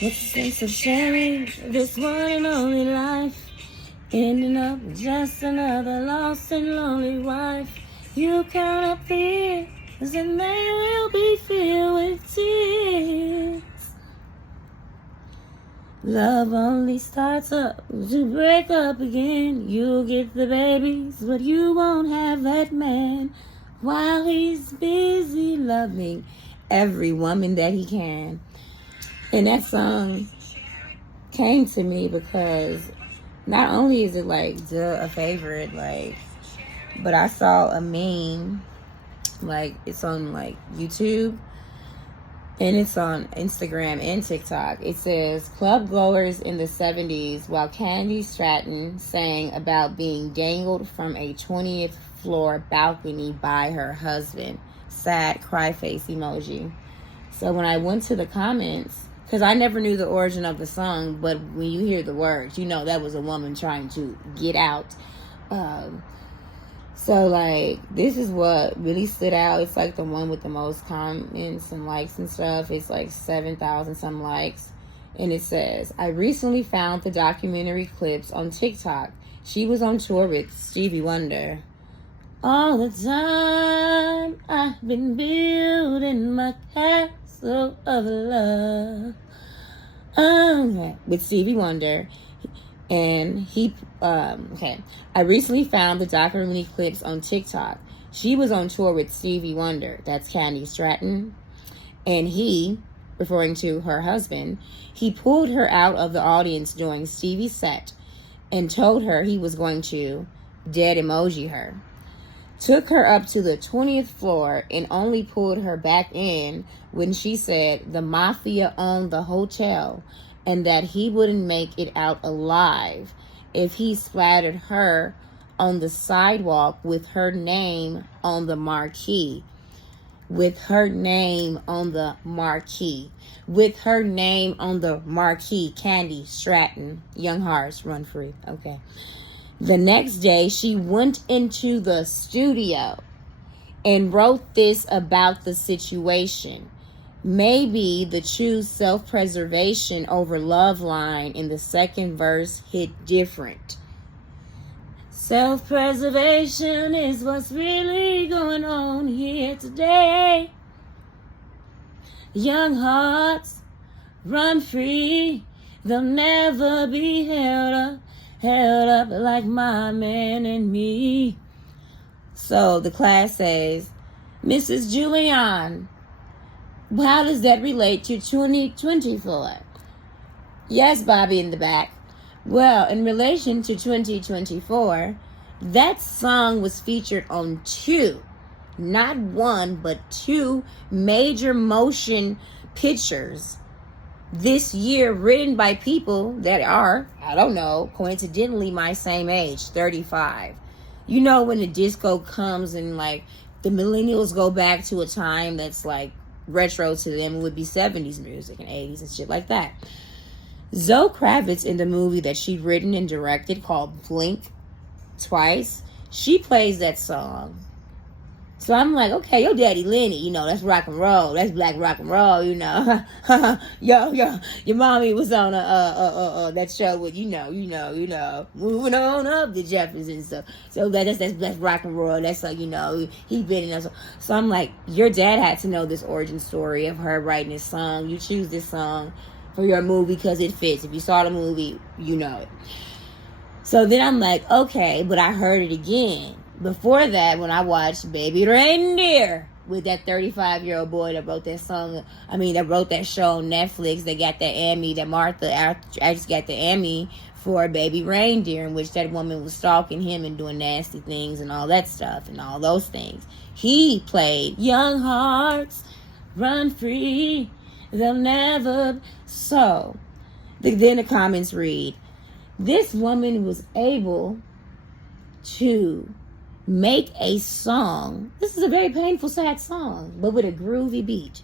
What's the sense of sharing this one and only life? Ending up with just another lost and lonely wife. You count up the years and they will be filled with tears. Love only starts up to break up again. You'll get the babies, but you won't have that man while he's busy loving every woman that he can. And that song came to me because not only is it like a favorite, like, but I saw a meme, like it's on like YouTube and it's on Instagram and TikTok. It says club goers in the 70s while Candy Stratton sang about being dangled from a 20th floor balcony by her husband. Sad cry face emoji. So when I went to the comments, because I never knew the origin of the song, but when you hear the words, you know that was a woman trying to get out. So, like, this is what really stood out. It's, like, the one with the most comments and likes and stuff. It's, like, 7,000 some likes. And it says, I recently found the documentary clips on TikTok. She was on tour with Stevie Wonder. All the time I've been building my castle of love. With Stevie Wonder. And I recently found the documentary clips on TikTok. She was on tour with Stevie Wonder. That's Candy Stratton. And he, referring to her husband, he pulled her out of the audience during Stevie's set and told her he was going to dead emoji her. Took her up to the 20th floor and only pulled her back in when she said the mafia owned the hotel and that he wouldn't make it out alive if he splattered her on the sidewalk with her name on the marquee. With her name on the marquee. With her name on the marquee. Candy Stratton. Young Hearts, Run Free. Okay. The next day, she went into the studio and wrote this about the situation. Maybe the choose self-preservation over love line in the second verse hit different. Self-preservation is what's really going on here today. Young hearts, run free. They'll never be held up like my man and me. So the class says, Mrs. Julian, how does that relate to 2024? Yes, Bobby in the back. Well, in relation to 2024, that song was featured on two, not one, but two major motion pictures this year written by people that are, I don't know, coincidentally my same age, 35. You know when the disco comes and like the millennials go back to a time that's like retro to them, it would be 70s music and 80s and shit like that. Zoe Kravitz in the movie that she'd written and directed called Blink Twice, she plays that song. So I'm like, okay, your daddy Lenny, you know, that's rock and roll. That's black rock and roll, you know. yo, your mommy was on that show with, you know, moving on up the Jeffersons and stuff. So that's rock and roll. That's like, you know, he been in us. So I'm like, your dad had to know this origin story of her writing this song. You choose this song for your movie because it fits. If you saw the movie, you know it. So then I'm like, okay, but I heard it again. Before that, when I watched Baby Reindeer with that 35-year-old boy that wrote that song, that wrote that show on Netflix, that got that Emmy, that Martha actually got the Emmy for Baby Reindeer, in which that woman was stalking him and doing nasty things and all that stuff and all those things. He played Young Hearts, Run Free, They'll Never. So, then the comments read, this woman was able to make a song. This is a very painful, sad song, but with a groovy beat.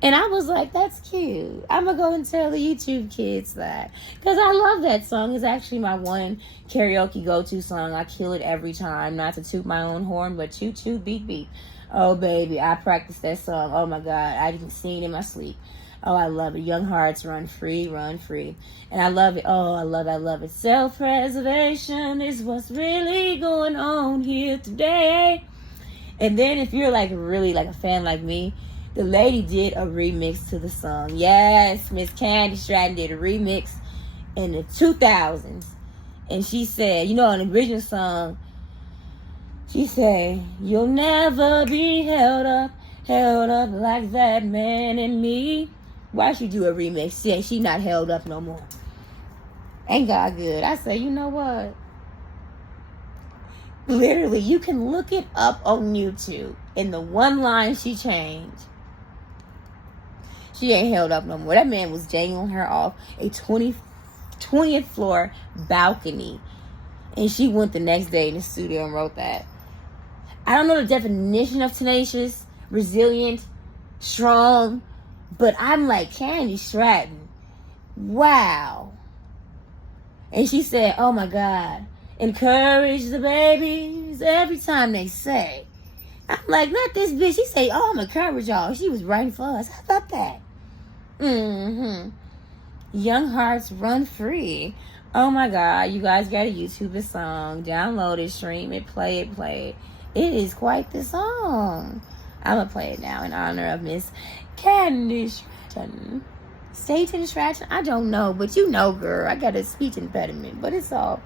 And I was like, that's cute. I'm going to go and tell the YouTube kids that. Because I love that song. It's actually my one karaoke go-to song. I kill it every time. Not to toot my own horn, but toot, toot, beat, beat. Oh, baby, I practiced that song. Oh, my God. I didn't sing it in my sleep. Oh, I love it. Young hearts run free, run free. And I love it. Oh, I love it. Self-preservation is what's really going on here today. And then if you're like really like a fan like me, the lady did a remix to the song. Yes, Miss Candy Stratton did a remix in the 2000s. And she said, you know, an original song, she said, you'll never be held up like that man in me. Why she do a remix? Yeah, she not held up no more. Ain't God good? I say, you know what? Literally, you can look it up on YouTube. In the one line she changed, she ain't held up no more. That man was jangling her off a 20th floor balcony. And she went the next day in the studio and wrote that. I don't know the definition of tenacious, resilient, strong, but I'm like, Candy Stratton, wow. And she said, oh my God, encourage the babies every time they say. I'm like, not this bitch. She say, oh, I'm encourage y'all. She was writing for us. How about that? Young hearts run free. Oh my God, you guys gotta YouTube the song, download it, stream it, play it. It is quite the song. I'm gonna play it now in honor of Miss Candy Stratton. Stratton? I don't know, but you know, girl, I got a speech impediment, but it's all